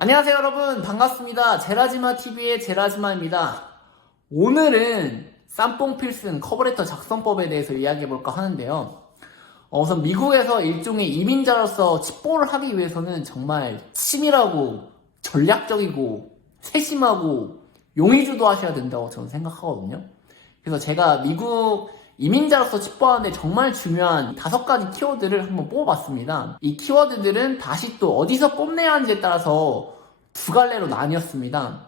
안녕하세요 여러분, 반갑습니다. 제라지마TV의 제라지마입니다. 오늘은 쌈뽕 필승 커버레터 작성법에 대해서 이야기해볼까 하는데요. 우선 미국에서 일종의 이민자로서 칩보를 하기 위해서는 정말 치밀하고 전략적이고 세심하고 용의주도 하셔야 된다고 저는 생각하거든요. 그래서 제가 미국 이민자로서 칩보하는데 정말 중요한 5가지 키워드를 한번 뽑아봤습니다. 이 키워드들은 다시 또 어디서 뽑내야 하는지에 따라서 2갈래로 나뉘었습니다.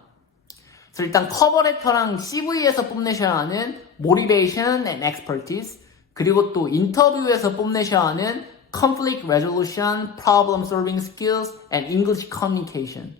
그래서 일단 커버레터랑 CV에서 뽑내셔야 하는 Motivation and Expertise, 그리고 또 인터뷰에서 뽑내셔야 하는 Conflict Resolution, Problem Solving Skills, and English Communication.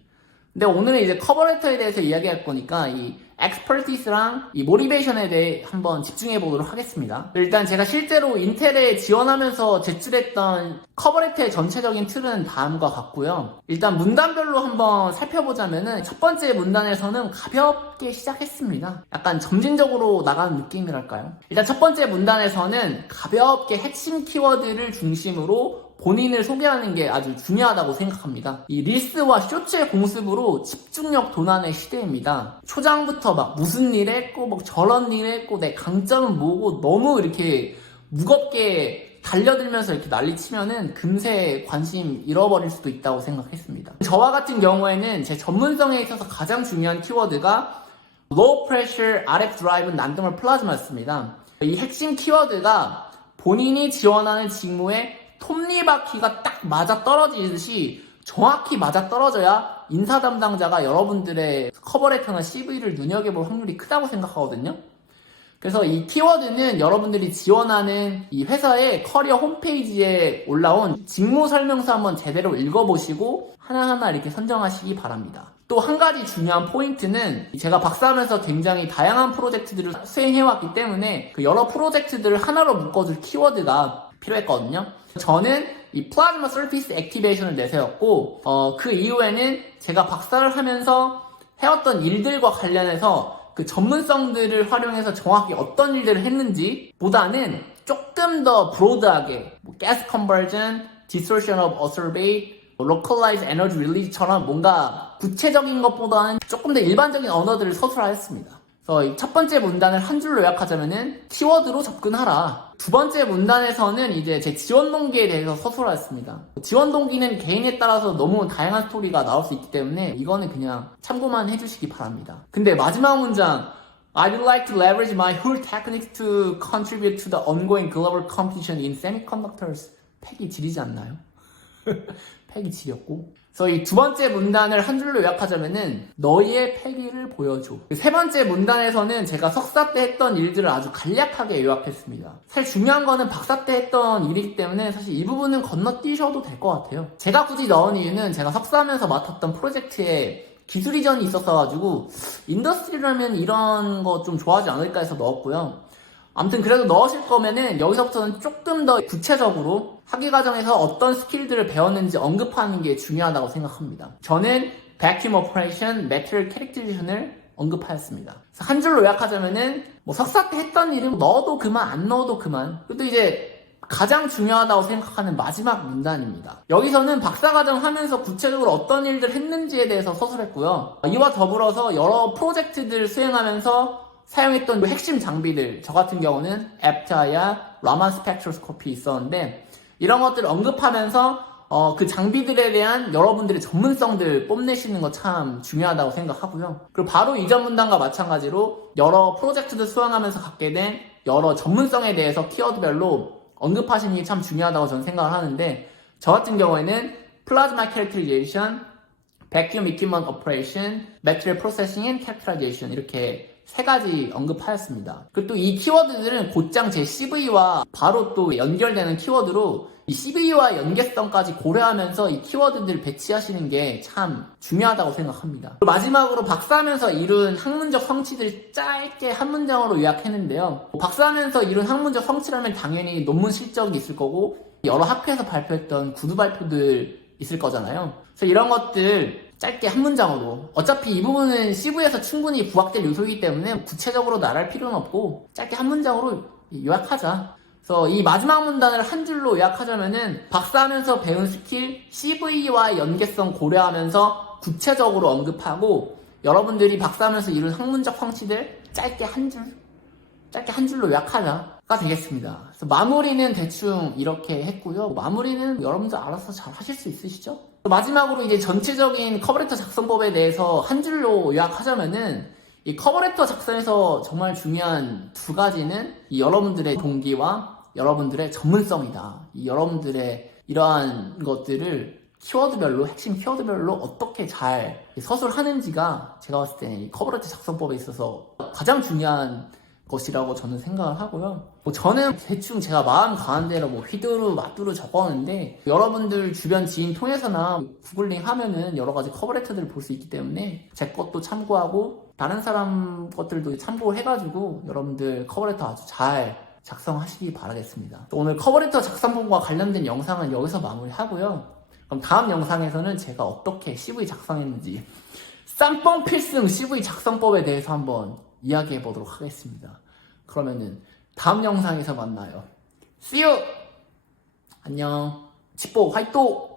근데 오늘은 이제 커버레터에 대해서 이야기할 거니까 이 expertise랑 이 motivation에 대해 한번 집중해 보도록 하겠습니다. 일단 제가 실제로 인텔에 지원하면서 제출했던 커버레터의 전체적인 틀은 다음과 같고요. 일단 문단별로 한번 살펴보자면은 첫 번째 문단에서는 가볍게 시작했습니다. 약간 점진적으로 나가는 느낌이랄까요? 일단 첫 번째 문단에서는 가볍게 핵심 키워드를 중심으로 본인을 소개하는 게 아주 중요하다고 생각합니다. 이 릴스와 쇼츠의 공습으로 집중력 도난의 시대입니다. 초장부터 막 무슨 일 했고 막 저런 일 했고 내 강점은 뭐고 너무 이렇게 무겁게 달려들면서 이렇게 난리치면은 금세 관심 잃어버릴 수도 있다고 생각했습니다. 저와 같은 경우에는 제 전문성에 있어서 가장 중요한 키워드가 Low Pressure RF Driven 난동을 플라즈마였습니다. 이 핵심 키워드가 본인이 지원하는 직무에 톱니바퀴가 딱 맞아 떨어지듯이 정확히 맞아 떨어져야 인사 담당자가 여러분들의 커버레터나 CV를 눈여겨볼 확률이 크다고 생각하거든요. 그래서 이 키워드는 여러분들이 지원하는 이 회사의 커리어 홈페이지에 올라온 직무 설명서 한번 제대로 읽어보시고 하나하나 이렇게 선정하시기 바랍니다. 또 한 가지 중요한 포인트는 제가 박사하면서 굉장히 다양한 프로젝트들을 수행해왔기 때문에 그 여러 프로젝트들을 하나로 묶어줄 키워드가 필요했거든요. 저는 이 플라즈마 서피스 액티베이션을 내세웠고 그 이후에는 제가 박사를 하면서 해왔던 일들과 관련해서 그 전문성들을 활용해서 정확히 어떤 일들을 했는지 보다는 조금 더 브로드하게 gas conversion, distortion of absorbate, localized energy release처럼 뭔가 구체적인 것보다는 조금 더 일반적인 언어들을 서술하였습니다. 그래서 첫 번째 문단을 한 줄로 요약하자면은 키워드로 접근하라. 두 번째 문단에서는 이제 제 지원 동기에 대해서 서술하였습니다. 지원 동기는 개인에 따라서 너무 다양한 스토리가 나올 수 있기 때문에 이거는 그냥 참고만 해주시기 바랍니다. 근데 마지막 문장 I would like to leverage my whole techniques to contribute to the ongoing global competition in semiconductors. 팩이 지리지 않나요? 팩이 지렸고. 그래서 이 두 번째 문단을 한 줄로 요약하자면은 너희의 패기를 보여줘. 세 번째 문단에서는 제가 석사 때 했던 일들을 아주 간략하게 요약했습니다. 사실 중요한 거는 박사 때 했던 일이기 때문에 사실 이 부분은 건너뛰셔도 될 것 같아요. 제가 굳이 넣은 이유는 제가 석사하면서 맡았던 프로젝트에 기술 이전이 있었어가지고 인더스트리라면 이런 거 좀 좋아하지 않을까 해서 넣었고요. 아무튼 그래도 넣으실 거면은 여기서부터는 조금 더 구체적으로 학위 과정에서 어떤 스킬들을 배웠는지 언급하는 게 중요하다고 생각합니다. 저는 Vacuum Operation, Material Characterization을 언급하였습니다. 그래서 한 줄로 요약하자면은 석사 때 했던 일은 넣어도 그만 안 넣어도 그만. 그래도 이제 가장 중요하다고 생각하는 마지막 문단입니다. 여기서는 박사과정 하면서 구체적으로 어떤 일들 했는지에 대해서 서술했고요. 이와 더불어서 여러 프로젝트들을 수행하면서 사용했던 핵심 장비들, 저 같은 경우는 앱타야, 라만 스펙트로스코피 있었는데 이런 것들을 언급하면서 그 장비들에 대한 여러분들의 전문성들 뽐내시는 거 참 중요하다고 생각하고요. 그리고 바로 이전 문단과 마찬가지로 여러 프로젝트들 수행하면서 갖게 된 여러 전문성에 대해서 키워드별로 언급하시는 게 참 중요하다고 저는 생각을 하는데 저 같은 경우에는 플라즈마 캐릭터리제이션, Vacuum Equipment Operation, Material Processing and Characterization 이렇게 3가지 언급하였습니다. 그리고 또 이 키워드들은 곧장 제 CV와 바로 또 연결되는 키워드로 이 CV와 연계성까지 고려하면서 이 키워드들을 배치하시는 게 참 중요하다고 생각합니다. 마지막으로 박사하면서 이룬 학문적 성취들 짧게 한 문장으로 요약했는데요. 박사하면서 이룬 학문적 성취라면 당연히 논문 실적이 있을 거고 여러 학회에서 발표했던 구두 발표들 있을 거잖아요. 그래서 이런 것들 짧게 한 문장으로 어차피 이 부분은 CV에서 충분히 부각될 요소이기 때문에 구체적으로 말할 필요는 없고 짧게 한 문장으로 요약하자. 그래서 이 마지막 문단을 한 줄로 요약하자면은 박사하면서 배운 스킬 CV와의 연계성 고려하면서 구체적으로 언급하고 여러분들이 박사하면서 이룬 학문적 황치들 짧게 한 줄로 요약하자가 되겠습니다. 그래서 마무리는 대충 이렇게 했고요. 마무리는 여러분들 알아서 잘 하실 수 있으시죠? 마지막으로 이제 전체적인 커버레터 작성법에 대해서 한 줄로 요약하자면은 이 커버레터 작성에서 정말 중요한 두 가지는 이 여러분들의 동기와 여러분들의 전문성이다. 이 여러분들의 이러한 것들을 키워드별로, 핵심 키워드별로 어떻게 잘 서술하는지가 제가 봤을 때 이 커버레터 작성법에 있어서 가장 중요한 것이라고 저는 생각을 하고요. 저는 대충 제가 마음 가는 대로 휘두루 마뚜루 적었는데 여러분들 주변 지인 통해서나 구글링 하면은 여러 가지 커버레터들을 볼 수 있기 때문에 제 것도 참고하고 다른 사람 것들도 참고해가지고 여러분들 커버레터 아주 잘 작성하시기 바라겠습니다. 오늘 커버레터 작성법과 관련된 영상은 여기서 마무리하고요. 그럼 다음 영상에서는 제가 어떻게 CV 작성했는지 쌈뽕 필승 CV 작성법에 대해서 한번 이야기해 보도록 하겠습니다. 그러면은 다음 영상에서 만나요. See you! 안녕. 치뽀 화이토!